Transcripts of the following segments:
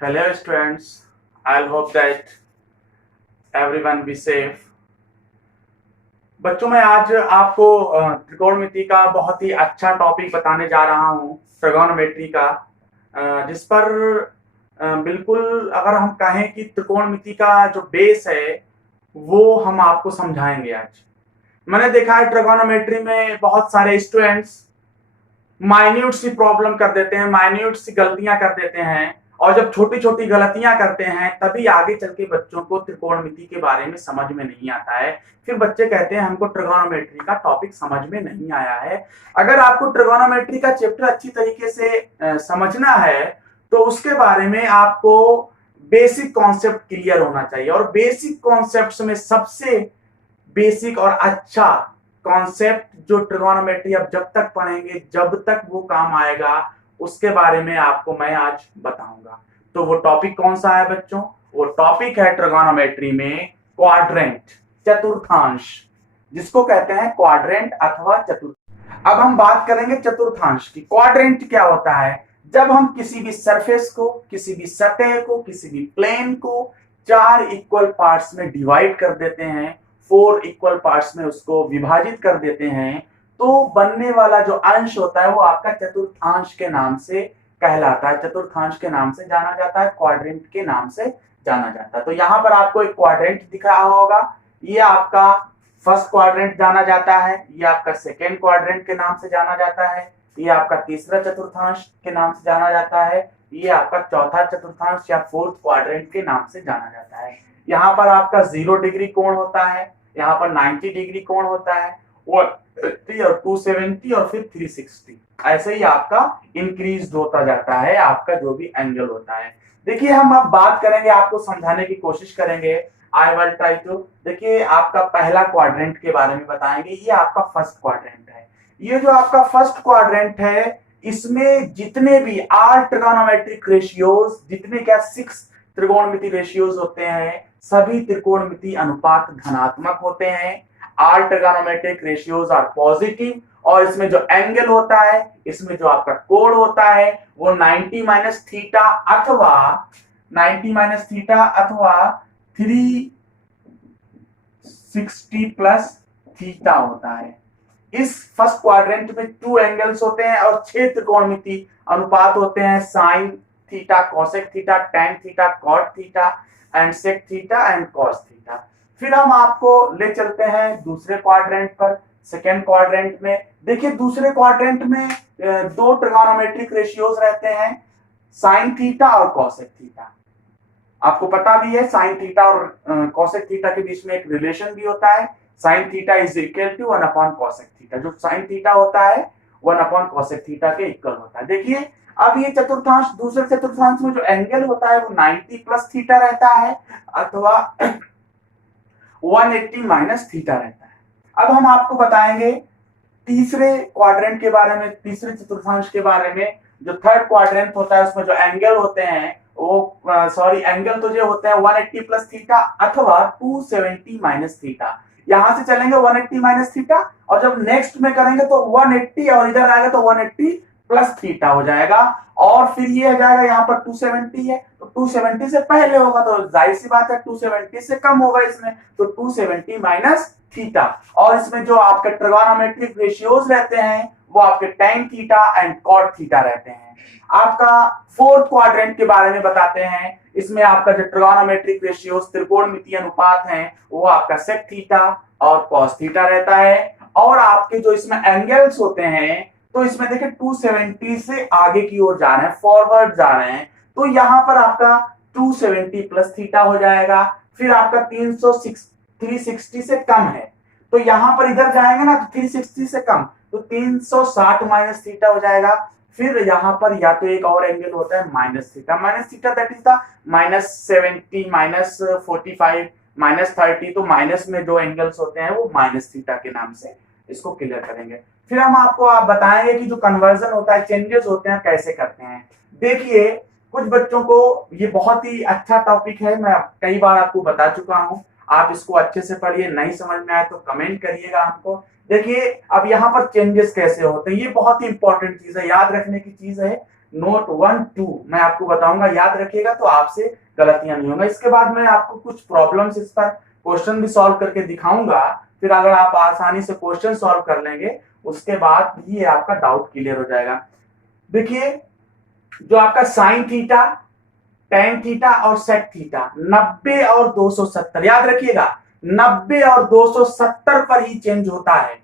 Hello students, I'll hope that everyone be safe. बच्चों मैं आज आपको त्रिकोणमिति का बहुत ही अच्छा टॉपिक बताने जा रहा हूँ ट्रिगोनोमेट्री का, जिस पर बिल्कुल अगर हम कहें कि त्रिकोणमिति का जो बेस है वो हम आपको समझाएंगे आज। मैंने देखा है ट्रिगोनोमेट्री में बहुत सारे स्टूडेंट्स माइन्यूट सी प्रॉब्लम कर देते हैं, माइन्यूट सी गलतियां कर देते हैं, और जब छोटी छोटी गलतियां करते हैं तभी आगे चल के बच्चों को त्रिकोणमिति के बारे में समझ में नहीं आता है। फिर बच्चे कहते हैं हमको ट्रिगोनोमेट्री का टॉपिक समझ में नहीं आया है। अगर आपको ट्रिगोनोमेट्री का चैप्टर अच्छी तरीके से समझना है तो उसके बारे में आपको बेसिक कॉन्सेप्ट क्लियर होना चाहिए, और बेसिक कॉन्सेप्ट में सबसे बेसिक और अच्छा कॉन्सेप्ट जो ट्रिगोनोमेट्री अब जब तक पढ़ेंगे जब तक वो काम आएगा उसके बारे में आपको मैं आज बताऊंगा। तो वो टॉपिक कौन सा है बच्चों? वो टॉपिक है ट्रिगोनोमेट्री में क्वाड्रेंट, चतुर्थांश, जिसको कहते हैं क्वाड्रेंट अथवा चतुर्थ। अब हम बात करेंगे चतुर्थांश की। क्वाड्रेंट क्या होता है? जब हम किसी भी सरफेस को, किसी भी सतह को, किसी भी प्लेन को 4 इक्वल पार्ट्स में डिवाइड कर देते हैं, 4 इक्वल पार्ट्स में उसको विभाजित कर देते हैं, तो बनने वाला जो अंश होता है वो आपका चतुर्थांश के नाम से कहलाता है, चतुर्थांश के नाम से जाना जाता है, क्वाड्रेंट के नाम से जाना जाता है। तो यहाँ पर आपको एक क्वाड्रेंट दिख रहा होगा, ये आपका फर्स्ट क्वाड्रेंट जाना जाता है, ये आपका सेकेंड क्वाड्रेंट के नाम से जाना जाता है, ये आपका तीसरा चतुर्थांश के नाम से जाना जाता है, ये आपका चौथा चतुर्थांश या फोर्थ क्वाड्रेंट के नाम से जाना जाता है। यहाँ पर आपका 0 डिग्री कोण होता है, यहाँ पर 90 डिग्री कोण होता है, और 270 और फिर 360, ऐसे ही आपका इंक्रीज होता जाता है आपका जो भी एंगल होता है। देखिए हम अब बात करेंगे, आपको समझाने की कोशिश करेंगे। I will try to. देखिए आपका पहला क्वाड्रेंट के बारे में बताएंगे, ये आपका फर्स्ट क्वाड्रेंट है। ये जो आपका फर्स्ट क्वाड्रेंट है इसमें जितने भी 8 ट्रिगोनोमेट्रिक रेशियोज, जितने क्या 6 त्रिकोणमिति रेशियोज होते हैं, सभी त्रिकोणमिति अनुपात धनात्मक होते हैं। All trigonometric ratios are positive, और इसमें जो एंगल होता है, इसमें जो आपका कोण होता है वो 90 माइनस थीटा अथवा 360 प्लस थीटा होता है। इस फर्स्ट क्वाड्रेंट में 2 एंगल्स होते हैं और 6 त्रिकोणमिति अनुपात होते हैं, sine theta, cosec theta, tan theta, cot theta and sec theta and cos theta. फिर हम आपको ले चलते हैं दूसरे क्वाड्रेंट पर, सेकेंड क्वाड्रेंट में। देखिए दूसरे क्वाड्रेंट में 2 ट्रिगोनोमेट्रिक रेशियोज रहते हैं, साइन थीटा और कोसेक थीटा। आपको पता भी है साइन थीटा और कोसेक थीटा के बीच में एक रिलेशन भी होता है, sine theta is equal to 1 upon cosec theta. जो साइन थीटा होता है 1 अपॉन कोसेक थीटा के इक्वल होता है। देखिए अब ये चतुर्थांश, दूसरे चतुर्थांश में जो एंगल होता है वो 90 प्लस थीटा रहता है अथवा 180 माइनस थीटा रहता है। अब हम आपको बताएंगे तीसरे क्वाड्रेंट के बारे में, तीसरे चतुर्थांश के बारे में। जो थर्ड क्वाड्रेंट होता है उसमें जो एंगल होते हैं वो एंगल तो जो होते हैं 180 प्लस थीटा अथवा 270 माइनस थीटा। यहां से चलेंगे 180 माइनस थीटा, और जब नेक्स्ट में करेंगे तो 180 और इधर आएगा तो 180 प्लस थीटा हो जाएगा, और फिर ये आ जाएगा यहाँ पर 270 है तो 270 से पहले होगा तो जाहिर सी बात है 270 से कम होगा इसमें, तो 270 माइनस थीटा। और इसमें जो आपके ट्रिगोनोमेट्रिक रेशियोज रहते हैं वो आपके tan theta and cot theta रहते हैं। आपका फोर्थ क्वाड्रेंट के बारे में बताते हैं। इसमें आपका जो ट्रिगोनोमेट्रिक रेशियोज, त्रिकोणमितीय अनुपात हैं, वो आपका सेक थीटा और कॉस थीटा रहता है। और आपके जो इसमें एंगल्स होते हैं तो इसमें देखिए 270 से आगे की ओर जा रहे हैं, फॉरवर्ड जा रहे हैं, तो यहां पर आपका 270 प्लस थीटा हो जाएगा। फिर आपका 360 से कम है तो यहां पर इधर जाएंगे ना तो 360 से कम तो 360 माइनस थीटा हो जाएगा। फिर यहां पर या तो एक और एंगल होता है minus theta that is the -70 -45 -30, तो माइनस में जो एंगल्स होते हैं वो माइनस थीटा के नाम से इसको क्लियर करेंगे। फिर हम आपको बताएंगे कि जो कन्वर्जन होता है, चेंजेस होते हैं, कैसे करते हैं। देखिए कुछ बच्चों को ये बहुत ही अच्छा टॉपिक है, मैं कई बार आपको बता चुका हूं, आप इसको अच्छे से पढ़िए, नहीं समझ में आए तो कमेंट करिएगा हमको। देखिए अब यहाँ पर चेंजेस कैसे होते हैं, ये बहुत ही इंपॉर्टेंट चीज है, याद रखने की चीज है। नोट 1 2 मैं आपको बताऊंगा, याद रखिएगा तो आपसे गलतियां नहीं होंगी। इसके बाद मैं आपको कुछ प्रॉब्लम्स इस पर क्वेश्चन भी सॉल्व करके दिखाऊंगा, फिर अगर आप आसानी से क्वेश्चन सॉल्व कर लेंगे उसके बाद ये आपका डाउट क्लियर हो जाएगा। देखिए, जो आपका साइन थीटा, टेन थीटा और सेक थीटा 90 और 270, याद रखिएगा 90 और 270 पर ही चेंज होता है।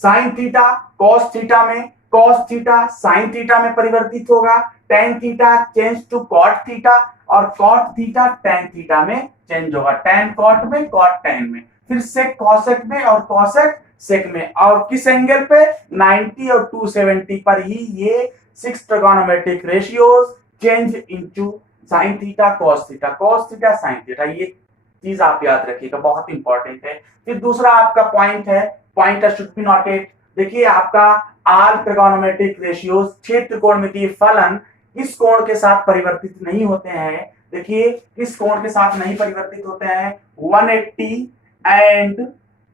साइन थीटा कॉस थीटा में, कॉस थीटा साइन थीटा में परिवर्तित होगा, tan theta change to cot theta और कॉट थीटा टेन थीटा में चेंज होगा, टेन कॉट में कॉट टेन में, फिर सेक कॉसेक में और कॉसेक सेक में। और किस एंगल पे? 90 और 270 पर ही ये 6 trigonometric ratios change into sine theta cos theta sine theta. ये चीज आप याद रखिएगा, बहुत इंपॉर्टेंट है। फिर दूसरा आपका पॉइंट है, पॉइंट शुड बी नोटेड। देखिए, आपका आल ट्रिगोनोमेट्रिक रेशियोज, 6 त्रिकोणमितीय फलन किस कोण के साथ परिवर्तित नहीं होते हैं? देखिए, किस कोण के साथ नहीं परिवर्तित होते हैं? 180 एंड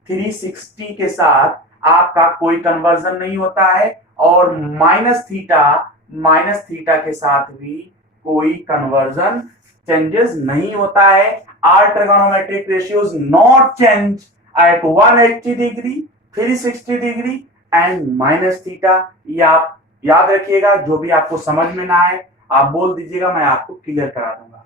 360 के साथ आपका कोई कन्वर्जन नहीं होता है, और माइनस थीटा के साथ भी कोई कन्वर्जन चेंजेस नहीं होता है। Are trigonometric ratios not change at 180 degree, 360 degree and minus theta. ये आप याद रखिएगा, जो भी आपको समझ में ना आए आप बोल दीजिएगा, मैं आपको क्लियर करा दूंगा।